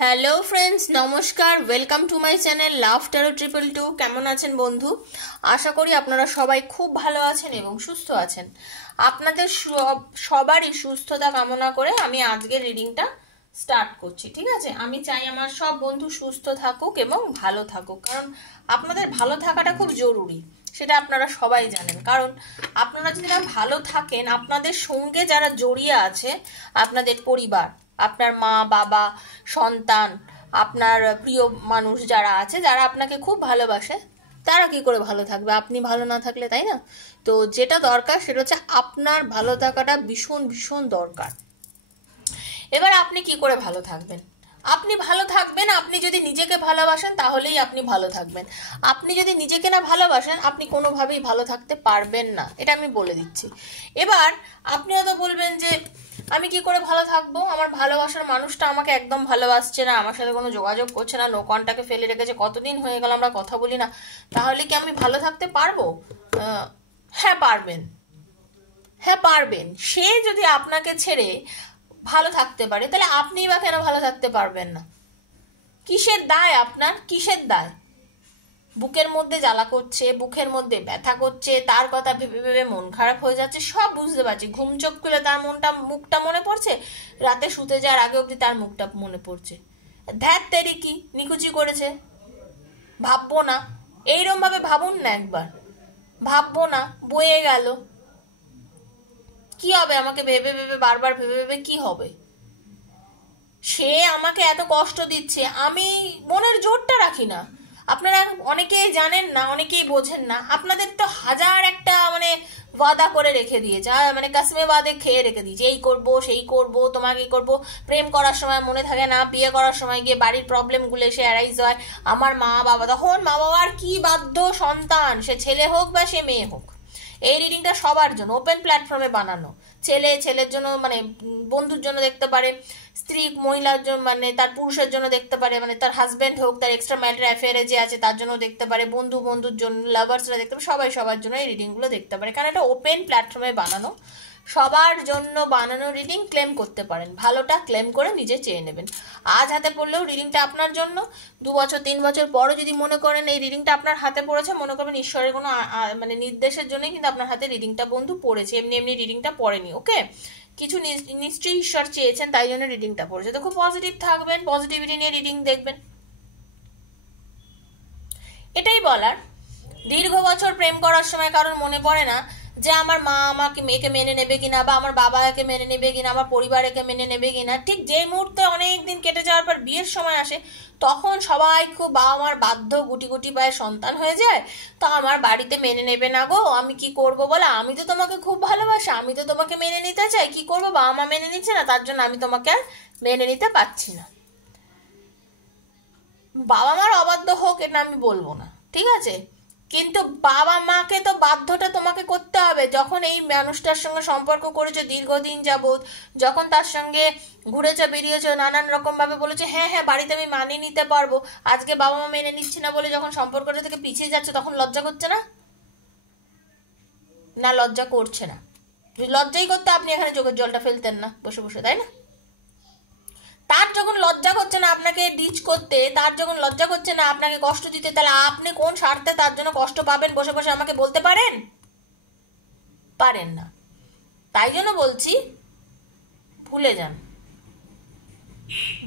Hello friends, নমস্কার। Welcome to my channel love taro 222। কেমন আছেন বন্ধু? আশা করি আপনারা সবাই খুব ভালো আছেন এবং সুস্থ আছেন। আপনাদের সবারই সুস্থতা কামনা করে আমি আজকের রিডিংটা স্টার্ট করছি। ঠিক আছে, আমি চাই আমার সব বন্ধু সুস্থ থাকুক এবং ভালো থাকুক, কারণ আপনাদের ভালো থাকাটা খুব জরুরি, সেটা আপনারা সবাই জানেন। কারণ আপনারা যদি না ভালো থাকেন, আপনাদের সঙ্গে যারা জড়িয়ে আছে, আপনাদের পরিবার, আপনার মা বাবা, সন্তান, আপনার প্রিয় মানুষ যারা আছে, যারা আপনাকে খুব ভালোবাসে, তারা কি করে ভালো থাকবে আপনি ভালো না থাকলে, তাই না? তো যেটা দরকার সেটা হচ্ছে আপনার ভালো থাকাটা ভীষণ ভীষণ দরকার। এবার আপনি কি করে ভালো থাকবেন? আপনি ভালো থাকবেন আপনি যদি নিজেকে ভালোবাসেন, তাহলেই আপনি ভালো থাকবেন। আপনি যদি নিজেকে না ভালোবাসেন, আপনি কোনোভাবেই ভালো থাকতে পারবেন না, এটা আমি বলে দিচ্ছি। এবার আপনি হয়তো বলবেন যে আমি কি করে ভালো থাকবো, আমার ভালোবাসার মানুষটা আমাকে একদম ভালোবাসছে না, আমার সাথে কোনো যোগাযোগ করছে না, নো কন্টাক্টে ফেলে রেখেছে, কতদিন হয়ে গেল আমরা কথা বলি না, তাহলে কি আমি ভালো থাকতে পারবো? হ্যাঁ পারবেন, হ্যাঁ পারবেন। সে যদি আপনাকে ছেড়ে ভালো থাকতে পারে, তাহলে আপনি বা কেন ভালো থাকতে পারবেন না? কিসের দায় আপনার, কিসের দায়? বুকের মধ্যে জ্বালা করছে, বুকের মধ্যে ব্যথা করছে, তার কথা ভেবে ভেবে মন খারাপ হয়ে যাচ্ছে, সব বুঝতে পারছি। ঘুম চোখ খুলে তার মুখটা মনে পড়ছে, রাতে শুতে যাওয়ার আগে অবধি তার মুখটা মনে পড়ছে। ধ্যাত তেরি কি নিকুচি করেছে, ভাববো না? এইরকম ভাবে ভাবুন না একবার, ভাববো না, বয়ে গেল, কি হবে? আমাকে ভেবে ভেবে বারবার ভেবে ভেবে কি হবে? সে আমাকে এত কষ্ট দিচ্ছে, আমি মনের জোরটা রাখি না। আপনারা অনেকেই জানেন না, অনেকেই বোঝেন না। আপনাদের তো হাজার একটা ওয়াদা করে রেখে দিয়েছে, মানে কাসমে ওয়াদে খেয়ে রেখে দিয়েছে, এই করব সেই করব, তোমাকে করব। প্রেম করার সময় মনে থাকে না, বিয়ে করার সময় গিয়ে বাড়ির প্রবলেমগুলো এসে অ্যারাইজ হয়। আমার মা বাবা, তখন মা বাবার কি বাধ্য সন্তান, সে ছেলে হোক বা সে মেয়ে হোক। এই রিডিংটা সবার জন্য, ওপেন প্ল্যাটফর্মে বানানো। ছেলের জন্য, বন্ধুর জন্য দেখতে পারে, স্ত্রী মহিলার জন্য, তার পুরুষের জন্য দেখতে পারে, তার হাজবেন্ড হোক, তার এক্সট্রা ম্যারিটাল অ্যাফেয়ারে যে আছে তার জন্য দেখতে পারে, বন্ধুর জন্য, লাভার্সরা দেখতে পারে, সবার জন্য এই রিডিংগুলো দেখতে পারে। কারণ এটা ওপেন প্ল্যাটফর্মে বানানো, সবার জন্য বানানো রিডিং। ক্লেম করতে পারেন, ভালোটা ক্লেম করে নিজে চেয়ে নেবেন। আজ হাতে পড়লেও রিডিংটা আপনার জন্য। 2 বছর 3 বছর পরও যদি মনে করেন এই রিডিংটা আপনার হাতে পড়েছে, মনে করবেন ঈশ্বরের কোনো নির্দেশের জন্যই কিন্তু আপনার হাতে রিডিংটা বন্ধু পড়েছে, এমনি এমনি রিডিংটা পড়েনি। ওকে, কিছু নিশ্চয়ই ঈশ্বর চেয়েছেন, তাই জন্য রিডিংটা পড়েছে। তো খুব পজিটিভ থাকবেন, পজিটিভিটি নিয়ে রিডিং দেখবেন, এটাই বলার। দীর্ঘ বছর প্রেম করার সময় কারণ মনে পড়ে না যে আমার মা আমাকে মেয়েকে মেনে নেবে কিনা, বা আমার বাবা একে মেনে নেবে কিনা, আমার পরিবার একে মেনে নেবে কিনা। ঠিক যে মুহূর্তে অনেক দিন কেটে যাওয়ার পর বিয়ের সময় আসে, তখন সবাই খুব বাবা মার বাধ্য, গুটি গুটি পায়ে সন্তান হয়ে যায়। তো আমার বাড়িতে মেনে নেবে না গো, আমি কি করব বলে? আমি তো তোমাকে খুব ভালোবাসি, আমি তো তোমাকে মেনে নিতে চাই, কি করবো, বাবা মা মেনে নিচ্ছে না, তার জন্য আমি তোমাকে আর মেনে নিতে পারছি না। বাবা মার অবাধ্য হোক এটা আমি বলবো না, ঠিক আছে, কিন্তু বাবা মাকে তো বাধ্যটা তোমাকে করতে হবে। যখন এই মানুষটার সঙ্গে সম্পর্ক করেছো দীর্ঘদিন যাবৎ, যখন তার সঙ্গে ঘুরেছো বেরিয়েছো, নানান রকম ভাবে বলেছো হ্যাঁ হ্যাঁ বাড়িতে আমি মানিয়ে নিতে পারবো, আজকে বাবা মা মেনে নিচ্ছে না বলে যখন সম্পর্কটা থেকে পিছিয়ে যাচ্ছে, তখন লজ্জা করছে না? না, লজ্জা করছে না। যদি লজ্জাই করতে, আপনি এখানে চোখের জলটা ফেলতেন না বসে বসে, তাই না? তার যখন লজ্জা করছে না আপনাকে ডিচ করতে, তার যখন লজ্জা করছে না আপনাকে কষ্ট দিতে, তাহলে আপনি কোন স্বার্থে তার জন্য কষ্ট পাবেন বসে বসে আমাকে বলতে পারেন? পারেন না। তাই জন্য বলছি, ভুলে যান,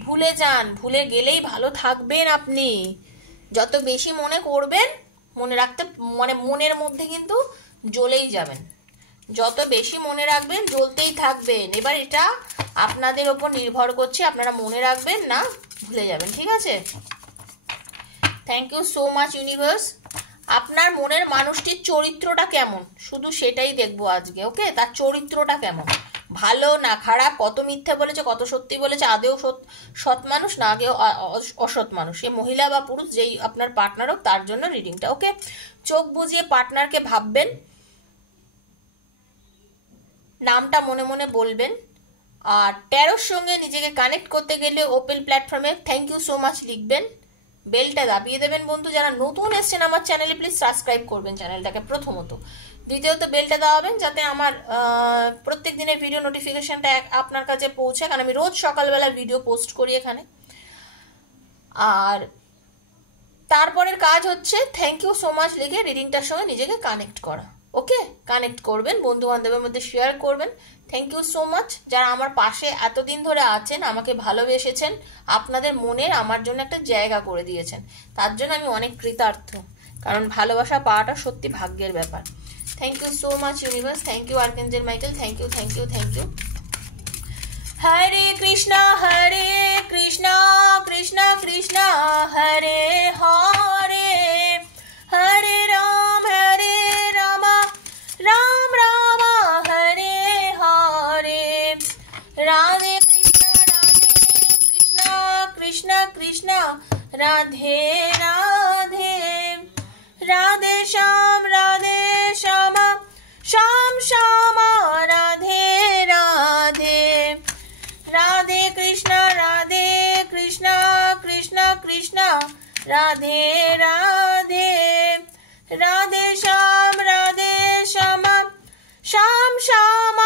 ভুলে যান। ভুলে গেলেই ভালো থাকবেন আপনি। যত বেশি মনে করবেন, মনে রাখতে, মনের মধ্যে কিন্তু জ্বলেই যাবেন। যত বেশি মনে রাখবেন, জ্বলতেই থাকবেন। এবার এটা আপনাদের ওপর নির্ভর করছে, আপনারা মনে রাখবেন না ভুলে যাবেন, ঠিক আছে? Thank you so much universe. আপনার মনের মানুষটির চরিত্রটা কেমন, শুধু সেটাই দেখবো আজকে। ওকে, তার চরিত্রটা কেমন, ভালো না খারাপ, কত মিথ্যে বলেছে, কত সত্যি বলেছে, আদেও সৎ মানুষ না আগেও অসৎ মানুষ, এ মহিলা বা পুরুষ যেই আপনার পার্টনার হোক, তার জন্য রিডিংটা। ওকে, চোখ বুজিয়ে পার্টনারকে ভাববেন, নামটা মনে মনে বলবেন, আর ট্যারোর সঙ্গে নিজেকে কানেক্ট করতে গেলে ওপেন প্ল্যাটফর্মে থ্যাংক ইউ সো মাচ লিখবেন, বেলটা দাবিয়ে দেবেন। বন্ধু যারা নতুন এসছেন আমার চ্যানেলে, প্লিজ সাবস্ক্রাইব করবেন চ্যানেলটাকে প্রথমত। দ্বিতীয়ত বেলটা দাবাবেন, যাতে আমার প্রত্যেক দিনের ভিডিও নোটিফিকেশনটা আপনার কাছে পৌঁছে, কারণ আমি রোজ সকালবেলা ভিডিও পোস্ট করি এখানে। আর তারপরের কাজ হচ্ছে থ্যাংক ইউ সো মাচ লিখে রিডিংটার সঙ্গে নিজেকে কানেক্ট করা। ওকে, কানেক্ট করবেন, বন্ধু বান্ধবের মধ্যে শেয়ার করবেন। থ্যাংক ইউ সো মাচ যারা আমার পাশে এতদিন ধরে আছেন, আমাকে ভালোবেসেছেন, আপনাদের মনের আমার জন্য একটা জায়গা করে দিয়েছেন, তার জন্য আমি অনেক কৃতার্থ, কারণ ভালোবাসা পাওয়াটা সত্যি ভাগ্যের ব্যাপার। Thank you so much universe, thank you archangel Michael, thank you thank you thank you. Hare Krishna Krishna Krishna Hare Hare, Hare Ram Ram Ram Hare Hare, Radhe Krishna Krishna Krishna Radhe Radhe, Radhe Shyam Shyam Shyam Radhe Radhe, Radhe Krishna Krishna Krishna Radhe Radhe, Radhe Shyam Shyam Shyam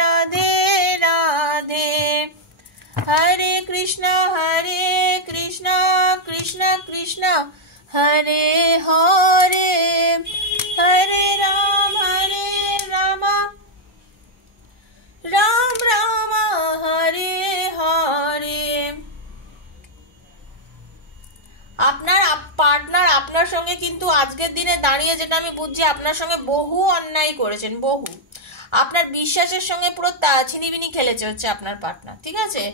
Radhe Radhe, Hare Krishna Krishna Krishna Hare Hare, Hare Ram Ram Ram Hare Hare. আপনার পার্টনার আপনার সঙ্গে কিন্তু আজকের দিনে দাঁড়িয়ে যেটা আমি বুঝছি, আপনার সঙ্গে বহু অন্যায় করেছেন, বহু আপনার বিশ্বাসের সঙ্গে পুরো ছিনিবিনি খেলেছে হচ্ছে আপনার পার্টনার। ঠিক আছে,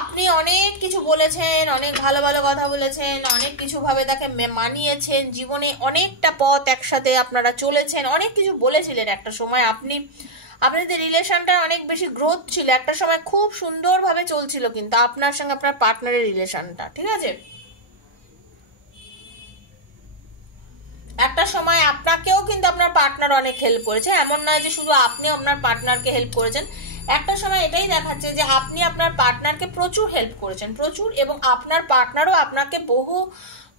আপনি অনেক কিছু বলেছেন, অনেক ভালো ভালো কথা বলেছেন, অনেক কিছু ভাবে তাকে মানিয়েছেন, জীবনে অনেকটা পথ একসাথে আপনারা চলেছেন, অনেক কিছু বলেছিলেন একটা সময়। আপনাদের রিলেশনটা অনেক বেশি গ্রোথ ছিল, একটা সময় খুব সুন্দরভাবে চলছিল কিন্তু আপনার সঙ্গে আপনার পার্টনারের রিলেশনটা। ঠিক আছে, একটা সময় আপনাকেও কিন্তু আপনার পার্টনার অনেক হেল্প করেছে, এমন নয় যে শুধু আপনি আপনার পার্টনারকে হেল্প করেছেন। একটা সময় এটাই দেখাচ্ছে যে আপনি আপনার পার্টনারকে প্রচুর হেল্প করেছেন, প্রচুর, এবং আপনার পার্টনারও আপনাকে বহু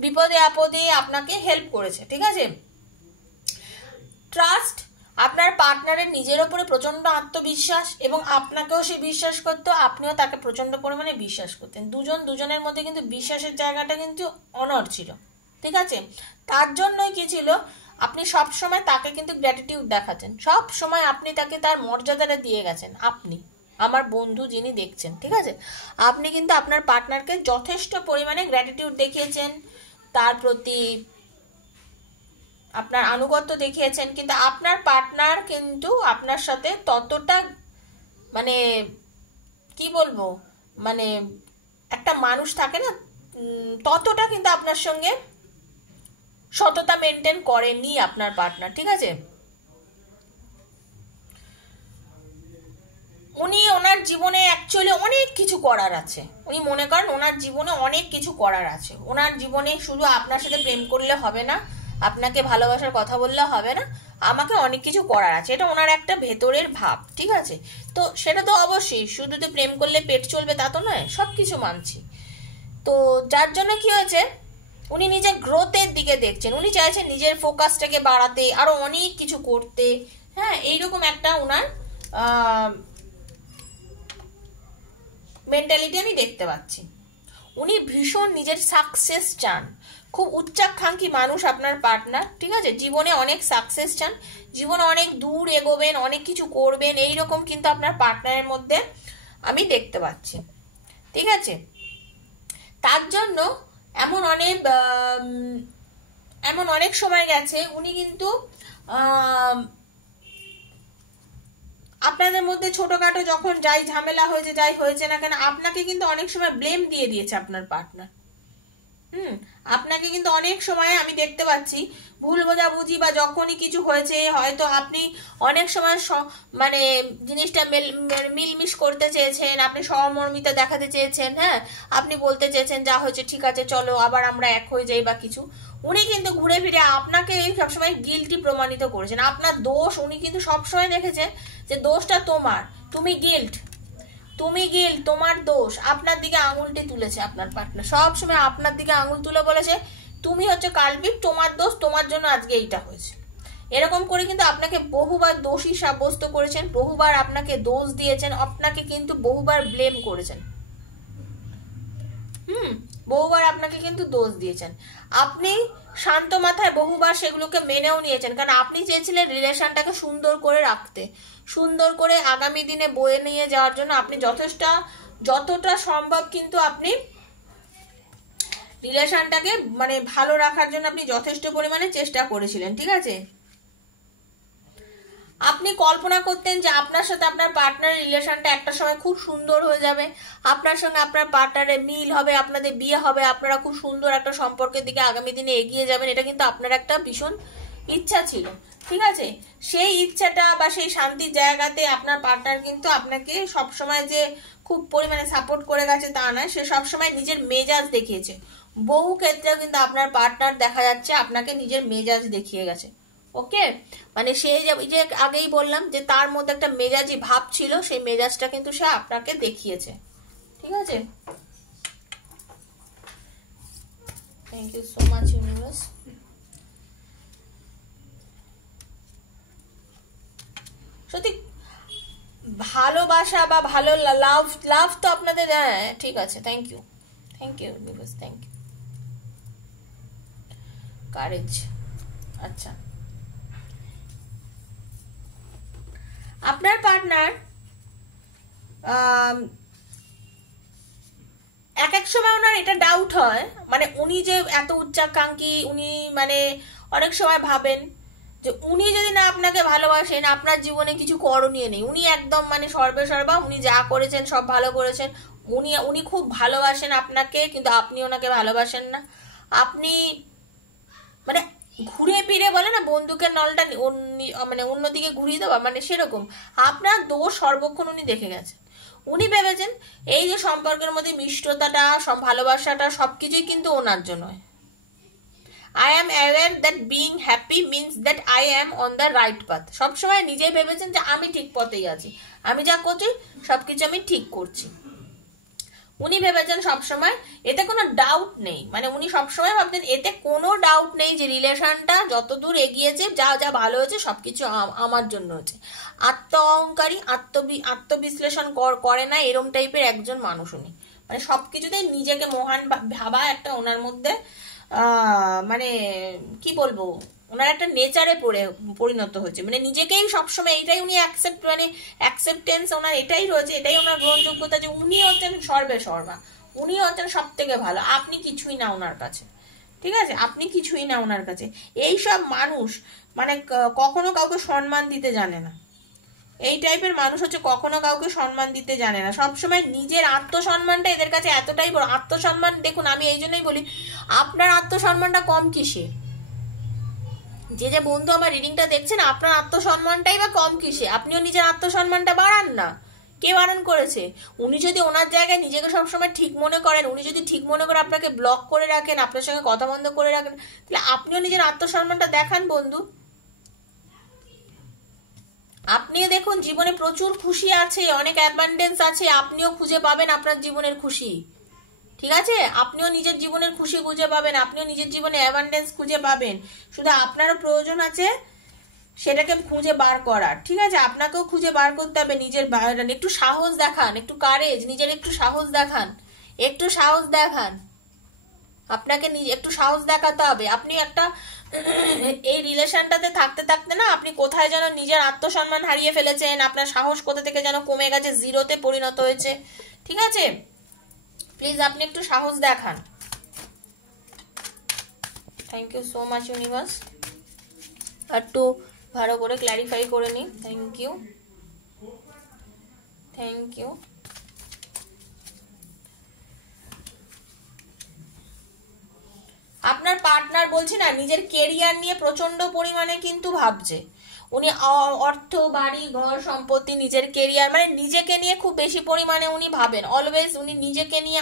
বিপদে আপদে আপনাকে হেল্প করেছে। ঠিক আছে, ট্রাস্ট, আপনার পার্টনারের নিজের ওপরে প্রচন্ড আত্মবিশ্বাস এবং আপনাকেও সে বিশ্বাস করতো, আপনিও তাকে প্রচন্ড পরিমাণে বিশ্বাস করতেন। দুজনের মধ্যে কিন্তু বিশ্বাসের জায়গাটা কিন্তু অনড় ছিল। ঠিক আছে, তার জন্যই কি ছিল, আপনি সব সময় তাকে কিন্তু গ্র্যাটিটিউড দেখাচ্ছেন, সব সময় আপনি তাকে তার মর্যাদাটা দিয়ে গেছেন। আপনি আমার বন্ধু যিনি দেখছেন, ঠিক আছে, আপনি কিন্তু আপনার পার্টনারকে যথেষ্ট পরিমাণে গ্র্যাটিটিউড দেখিয়েছেন, তার প্রতি আপনার আনুগত্য দেখিয়েছেন, কিন্তু আপনার পার্টনার কিন্তু আপনার সাথে ততটা, মানে কি বলবো, মানে একটা মানুষ থাকে না, ততটা কিন্তু আপনার সঙ্গে সততা মেনটেন করেননি আপনার পার্টনার। ঠিক আছে, উনি ওনার জীবনে অ্যাকচুয়ালি অনেক কিছু করার আছে, উনি মনে করেন ওনার জীবনে অনেক কিছু করার আছে, ওনার জীবনে শুধু আপনার সাথে প্রেম করলে হবে না, আপনাকে ভালোবাসার কথা বললে হবে না, আমাকে অনেক কিছু করার আছে, এটা ওনার একটা ভেতরের ভাব। ঠিক আছে, তো সেটা তো অবশ্যই, শুধু তো প্রেম করলে পেট চলবে তা তো নয়, সব কিছু মানছি। তো যার জন্য কি হয়েছে, উনি নিজের গ্রোথের দিকে দেখছেন, উনি চাইছেন নিজের ফোকাসটাকে বাড়াতে, আরো অনেক কিছু করতে। হ্যাঁ, এইরকম একটা ওনার মেন্টালিটি আমি দেখতে পাচ্ছি। উনি ভীষণ নিজের সাকসেস চান, খুব উচ্চাকাঙ্ক্ষী মানুষ আপনার পার্টনার। ঠিক আছে, জীবনে অনেক সাকসেস চান, জীবনে অনেক দূর এগোবেন, অনেক কিছু করবেন, এইরকম কিন্তু আপনার পার্টনারের মধ্যে আমি দেখতে পাচ্ছি। ঠিক আছে, তার জন্য এমন অনেক সময় গেছে উনি কিন্তু আপনাদের মধ্যে ছোটখাটো যখন যাই ঝামেলা হয়েছে, যাই হয়েছে না কেন, আপনাকে কিন্তু অনেক সময় ব্লেম দিয়ে দিয়েছে আপনার পার্টনার। আপনাকে কিন্তু অনেক সময় আমি দেখতে পাচ্ছি ভুল বোঝাবুঝি বা যখনই কিছু হয়েছে, হয়তো আপনি অনেক সময় মানে জিনিসটা মিলমিশ করতে চেয়েছেন, আপনি সহমর্মিতা দেখাতে চেয়েছেন, হ্যাঁ, আপনি বলতে চেয়েছেন যা হয়েছে ঠিক আছে চলো আবার আমরা এক হয়ে যাই বা কিছু, উনি কিন্তু ঘুরে ফিরে আপনাকে সবসময় গিল্টি প্রমাণিত করেছেন। আপনার দোষ উনি কিন্তু সবসময় দেখেছেন যে দোষটা তোমার, তুমি গিল্ট, তোমার দোষ, আপনার দিকে আঙুলটি তুলেছে আপনার পার্টনার, সবসময় আপনার দিকে আঙুল তুলে বলেছে তুমি হচ্ছে কালপিট, তোমার দোষ, তোমার জন্য আজকে এইটা হয়েছে। এরকম করে কিন্তু আপনাকে বহুবার দোষী সাব্যস্ত করেছেন, বহুবার আপনাকে দোষ দিয়েছেন, আপনাকে কিন্তু বহুবার ব্লেম করেছেন। বহুবার আপনাকে কিন্তু দোষ দিয়েছেন, আপনি শান্ত মাথায় বহুবার সেগুলোকে মেনেও নিয়েছেন, কারণ আপনি চেয়েছিলেন রিলেশনটাকে সুন্দর করে রাখতে, সুন্দর করে আগামী দিনে বয়ে নিয়ে যাওয়ার জন্য আপনি যতটা সম্ভব কিন্তু আপনি রিলেশনটাকে মানে ভালো রাখার জন্য আপনি যথেষ্ট পরিমাণে চেষ্টা করেছিলেন, ঠিক আছে। আপনি কল্পনা করতেন যে আপনার সাথে আপনার পার্টনারের রিলেশনটা একটা সময় খুব সুন্দর হয়ে যাবে, আপনার সঙ্গে আপনার পার্টনারের মিল হবে, আপনাদের বিয়ে হবে, আপনারা খুব সুন্দর একটা সম্পর্কের দিকে আগামী দিনে এগিয়ে যাবেন, এটা কিন্তু আপনার একটা ভীষণ ইচ্ছা ছিল, ঠিক আছে। সেই ইচ্ছাটা বা সেই শান্তির জায়গাতে আপনার পার্টনার কিন্তু আপনাকে সবসময় যে খুব পরিমাণে সাপোর্ট করে গেছে তা নয়, সে সবসময় নিজের মেজাজ দেখিয়েছে। বহু ক্ষেত্রে কিন্তু আপনার পার্টনার দেখা যাচ্ছে আপনাকে নিজের মেজাজ দেখিয়ে গেছে, ওকে। মানে সে যে আগেই বললাম যে তার মধ্যে একটা মেজাজি ভাব ছিল, সেই মেজাজটা কিন্তু সে আপনাকে দেখিয়েছে, ঠিক আছে। Thank you so much universe. সত্যি ভালোবাসা বা ভালো লাভ তো আপনাদের, ঠিক আছে, thank you universe, thank you. Courage, আচ্ছা, আপনার পার্টনার এক এক সময় ওনার এটা ডাউট হয়, মানে উনি যে এত উচ্চাকাঙ্ক্ষী, উনি মানে অনেক সময় ভাবেন যে উনি যদি না আপনাকে ভালোবাসেন, আপনার জীবনে কিছু করণীয় নেই, উনি একদম মানে সর্বেসর্বা, উনি যা করেছেন সব ভালো করেছেন, উনি খুব ভালোবাসেন আপনাকে, কিন্তু আপনি ওনাকে ভালোবাসেন না। আপনি মানে ঘুরে ফিরে বলে না বন্দুকের নলটা মানে অন্যদিকে ঘুরিয়ে দেওয়া, মানে সেরকম আপনার দোষ সর্বক্ষণ উনি দেখে গেছেন। উনি ভেবেছেন এই যে সম্পর্কের মধ্যে মিষ্টতাটা, ভালোবাসাটা সবকিছুই কিন্তু ওনার জন্য। I am aware that being happy means that I am on the right path. সবসময় নিজেই ভেবেছেন যে আমি ঠিক পথেই আছি, আমি যা করছি সবকিছু আমি ঠিক করছি। উনি ভেবেছেন সবসময়, এতে কোনো ডাউট নেই, মানে উনি সবসময় ভাবতেন এতে কোনো ডাউট নেই যে রিলেশনটা যতদূর এগিয়েছে, যা যা ভালো হয়েছে সবকিছু আমার জন্য হয়েছে। আত্ম অহংকারী, আত্মবিশ্লেষণ করে না, এরম টাইপের একজন মানুষ উনি, মানে সবকিছুতেই নিজেকে মহান ভাবা একটা ওনার মধ্যে মানে কি বলবো, ওনার একটা নেচারে পরিণত হয়েছে, মানে নিজেকেই সবসময় এইটাই উনি অ্যাকসেপ্টেন্স ওনার এটাই রয়েছে, এটাই ওনার গ্রহণযোগ্যতা যে উনি হচ্ছেন সর্বা, উনি হচ্ছেন সব থেকে ভালো, আপনি কিছুই না ওনার কাছে, ঠিক আছে, আপনি কিছুই না ওনার কাছে। এইসব মানুষ মানে কখনো কাউকে সম্মান দিতে জানে না, এই টাইপের মানুষ হচ্ছে কখনো কাউকে সম্মান দিতে জানে না, সবসময় নিজের আত্মসম্মানটা এদের কাছে এতটাই বড়। আত্মসম্মান দেখুন, আমি এই জন্যই বলি আপনার আত্মসম্মানটা কম কিসে, যে বন্ধু আমার রিডিংটা দেখছেন, আপনার আত্মসম্মানটাই বা কম কিসে, আপনিও নিজের আত্মসম্মানটা বাড়ান না, কে বারণ করেছে? উনি যদি ওনার জায়গায় নিজেকে সবসময় ঠিক মনে করেন, উনি যদি ঠিক মনে করে আপনাকে ব্লক করে রাখেন, আপনার সঙ্গে কথা বন্ধ করে রাখেন, তাহলে আপনিও নিজের আত্মসম্মানটা দেখান বন্ধু। আপনিও দেখুন জীবনে প্রচুর খুশি আছে, অনেক অ্যাবান্ডেন্স আছে, আপনিও খুঁজে পাবেন আপনার জীবনের খুশি, ঠিক আছে, আপনিও নিজের জীবনের খুশি খুঁজে পাবেন, আপনিও নিজের জীবনে অ্যাবান্ডেন্স খুঁজে পাবেন, শুধু আপনারও প্রয়োজন আছে সেটাকে খুঁজে বার করার, ঠিক আছে, আপনাকেও খুঁজে বার করতে হবে নিজের, একটু সাহস দেখান, একটু কারেজ, নিজের একটু সাহস দেখান, আপনাকে একটু সাহস দেখাতে হবে। আপনি একটা এই রিলেশনটাতে থাকতে থাকতে না আপনি কোথায় যেন নিজের আত্মসম্মান হারিয়ে ফেলেছেন, আপনার সাহস কোথা থেকে যেন কমে গেছে, জিরোতে পরিণত হয়েছে, ঠিক আছে, প্লিজ আপনি একটু সাহস দেখান। Thank you so much universe, একটু ভালো করে ক্ল্যারিফাই করে নিই, থ্যাংক ইউ। আপনার পার্টনার বলছি না নিজের কেরিয়ার নিয়ে প্রচন্ড পরিমাণে কিন্তু ভাবছে, উনি অর্থ, বাড়ি, ঘর, সম্পত্তি, নিজের কেরিয়ার, মানে নিজেকে নিয়ে খুব বেশি পরিমাণে উনি ভাবেন, অলওয়েজ উনি নিজেকে নিয়ে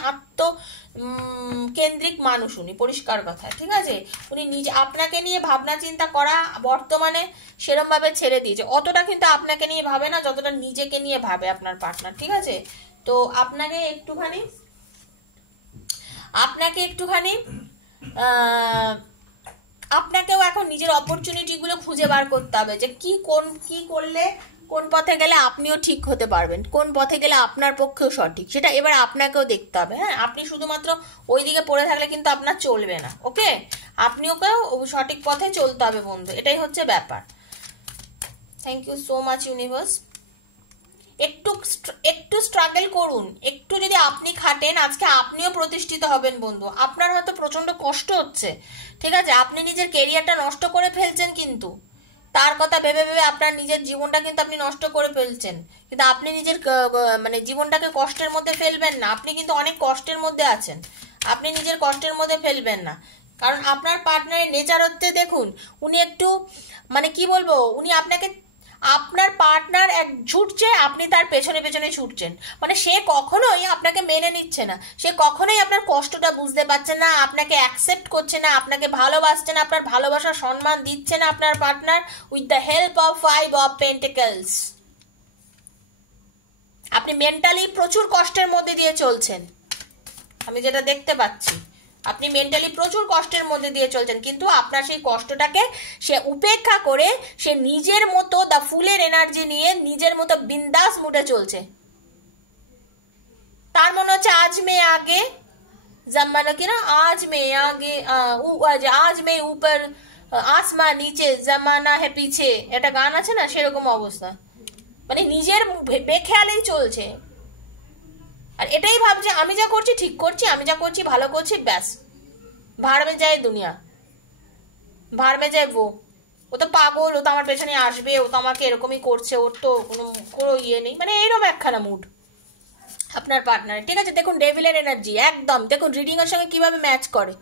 কেন্দ্রিক মানুষ উনি, পরিষ্কার কথা, ঠিক আছে, উনি নিজে আপনাকে নিয়ে ভাবনা চিন্তা করা বর্তমানে সেরম ভাবে ছেড়ে দিয়েছে, অতটা কিন্তু আপনাকে নিয়ে ভাবে না যতটা নিজেকে নিয়ে ভাবে আপনার পার্টনার, ঠিক আছে। তো আপনাকে একটুখানি আপনাকেও এখন নিজের অপরচুনিটি গুলো খুঁজে বার করতে হবে, যে কি করলে কোন পথে গেলে আপনিও ঠিক হতে পারবেন, কোন পথে গেলে আপনার পক্ষেও সঠিক, সেটা এবার আপনাকেও দেখতে হবে। হ্যাঁ, আপনি শুধুমাত্র ওই দিকে পড়ে থাকলে কিন্তু আপনার চলবে না। ওকে, আপনিওকেও সঠিক পথে চলতে হবে বন্ধু, এটাই হচ্ছে ব্যাপার। Thank you so much universe. একটু স্ট্রাগল করুন, একটু যদি আপনি খাটেন আজকে আপনিও প্রতিষ্ঠিত হবেন বন্ধু। আপনার হয়তো প্রচন্ড কষ্ট হচ্ছে, ঠিক আছে, আপনি নিজের কেরিয়ারটা নষ্ট করে ফেলছেন, কিন্তু তার কথা ভেবে ভেবে আপনার নিজের জীবনটা কিন্তু আপনি নষ্ট করে ফেলছেন। কিন্তু আপনি নিজের মানে জীবনটাকে কষ্টের মধ্যে ফেলবেন না, আপনি কিন্তু অনেক কষ্টের মধ্যে আছেন, আপনি নিজের কষ্টের মধ্যে ফেলবেন না। কারণ আপনার পার্টনারের নেচার হচ্ছে, দেখুন উনি একটু মানে কি বলবো, উনি আপনাকে, আপনার পার্টনার এক ছুটছে, আপনি তার পেছনে পেছনে ছুটছেন, মানে সে কখনোই আপনাকে মেনে নিচ্ছে না, সে কখনোই আপনার কষ্টটা বুঝতে পারছে না, আপনাকে অ্যাকসেপ্ট করছে না, আপনাকে ভালোবাসছে না, আপনার ভালোবাসার সম্মান দিচ্ছে না আপনার partner. With the help of 5 of pentacles আপনি মেন্টালি প্রচুর কষ্টের মধ্যে দিয়ে চলছেন, আমি যেটা দেখতে পাচ্ছি আপনি মেন্টালি প্রচুর কষ্টের মধ্যে দিয়ে চলছেন, কিন্তু আপনার সেই কষ্টটাকে সে উপেক্ষা করে সে নিজের মতো দ্য ফুলের এনার্জি নিয়ে নিজের মতো বিন্দাস মুডে চলছে। তার মনে হচ্ছে আজ মে আগে জমানা কি না, আজ মে আগে আজ মে উপর আসমান নিচে জমানা হে পিছে, একটা গান আছে না, সেরকম অবস্থা, মানে নিজের বেখেয়ালেই চলছে। আর এটাই ভাবছে আমি যা করছি ঠিক করছি, আমি যা করছি ভালো করছি, ব্যাস ভাড় মে যায় দুনিয়া, ভাড় মে যায় ও তো পাগল, ও তো আমার পেছনে আসবে, ও তো আমাকে এরকমই করছে, ওর তো কোনো ইয়ে নেই, মানে এরকম একখানা মুড আপনার পার্টনার। ঠিক আছে, দেখুন ডেভিলের এনার্জি একদম, দেখুন রিডিং এর সঙ্গে কিভাবে ম্যাচ করে,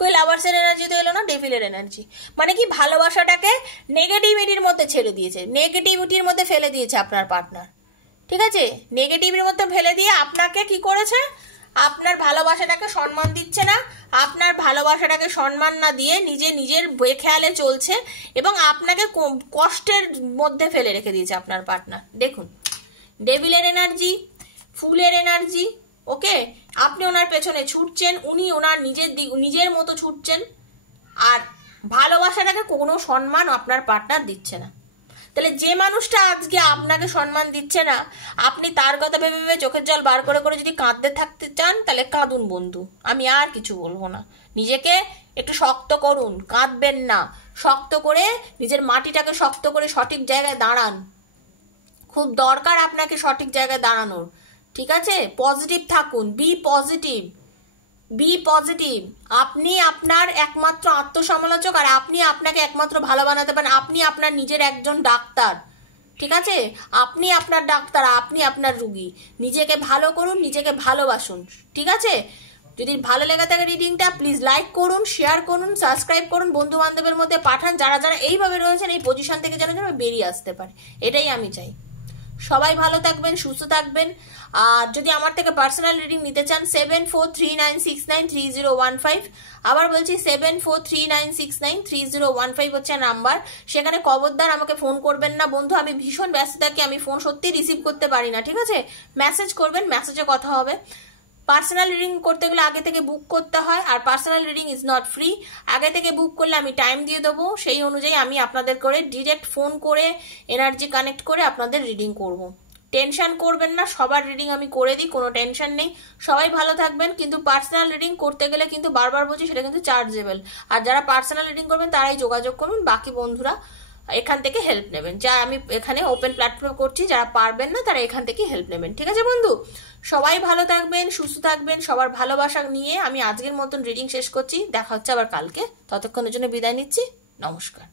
কই লাভার্সের এনার্জি তো এলো না, ডেভিলের এনার্জি, মানে কি ভালোবাসাটাকে নেগেটিভিটির মধ্যে ছেড়ে দিয়েছে, নেগেটিভিটির মধ্যে ফেলে দিয়েছে আপনার পার্টনার। ঠিক আছে, নেগেটিভের মধ্যে ফেলে দিয়ে আপনাকে কি করেছে, আপনার ভালোবাসাটাকে সম্মান দিচ্ছে না, আপনার ভালোবাসাটাকে সম্মান না দিয়ে নিজের বেখেয়ালে চলছে এবং আপনাকে কষ্টের মধ্যে ফেলে রেখে দিয়েছে আপনার পার্টনার। দেখুন ডেভিলের এনার্জি, ফুলের এনার্জি। ওকে, আপনি ওনার পেছনে ছুটছেন, উনি ওনার নিজের মতো ছুটছেন, আর ভালোবাসাটাকে কোনো সম্মান আপনার পার্টনার দিচ্ছে না। তাহলে যে মানুষটা আজকে আপনাকে সম্মান দিচ্ছে না, আপনি তার কথা ভেবে ভেবে চোখের জল বার করে করে যদি কাঁদতে থাকতে চান, তাহলে কাঁদুন বন্ধু, আমি আর কিছু বলবো না। নিজেকে একটু শক্ত করুন, কাঁদবেন না, শক্ত করে নিজের মাটিটাকে শক্ত করে সঠিক জায়গায় দাঁড়ান, খুব দরকার আপনাকে সঠিক জায়গায় দাঁড়ানোর। ঠিক আছে, পজিটিভ থাকুন, বি পজিটিভ, বি পজিটিভ। আপনি আপনার একমাত্র আত্মসমালোচক, আর আপনি আপনাকে একমাত্র ভালো বানাতে পারেন, আপনি আপনার নিজের একজন ডাক্তার। ঠিক আছে, আপনি আপনার ডাক্তার, আপনি আপনার রুগী। নিজেকে ভালো করুন, নিজেকে ভালোবাসুন। ঠিক আছে, যদি ভালো লেগে থাকে রিডিংটা, প্লিজ লাইক করুন, শেয়ার করুন, সাবস্ক্রাইব করুন, বন্ধু বান্ধবের মধ্যে পাঠান, যারা যারা এইভাবে রয়েছেন এই পজিশন থেকে যেন বেরিয়ে আসতে পারে, এটাই আমি চাই। সবাই ভালো থাকবেন, সুস্থ থাকবেন। আর যদি আমার থেকে পার্সোনাল রিডিং নিতে চান 7439693015, আবার বলছি 7439693015 হচ্ছে নাম্বার, সেখানে খবরদার আমাকে ফোন করবেন না বন্ধু, আমি ভীষণ ব্যস্ত থাকি, আমি ফোন সত্যি রিসিভ করতে পারি না। ঠিক আছে, মেসেজ করবেন, মেসেজে কথা হবে। পার্সোনাল রিডিং করতে গেলে আগে থেকে বুক করতে হয়, আর personal reading is not free. আগে থেকে বুক করলে আমি টাইম দিয়ে দেবো, সেই অনুযায়ী আমি আপনাদের করে ডিরেক্ট ফোন করে এনার্জি কানেক্ট করে আপনাদের রিডিং করব। টেনশন করবেন না, সবার রিডিং আমি করে দিই, কোনো টেনশন নেই। সবাই ভালো থাকবেন, কিন্তু পার্সোনাল রিডিং করতে গেলে কিন্তু বারবার বলছি সেটা কিন্তু চার্জেবল, আর যারা পার্সোনাল রিডিং করবেন তারাই যোগাযোগ করুন, বাকি বন্ধুরা এখান থেকে হেল্প নেবেন। যা আমি এখানে ওপেন প্ল্যাটফর্ম করছি, যারা পারবেন না তারা এখান থেকে হেল্প নেবেন। ঠিক আছে বন্ধু, সবাই ভালো থাকবেন, সুস্থ থাকবেন, সবার ভালোবাসা নিয়ে আমি আজকের মতন রিডিং শেষ করছি। দেখা হচ্ছে আবার কালকে, ততক্ষণের জন্য বিদায় নিচ্ছি, নমস্কার।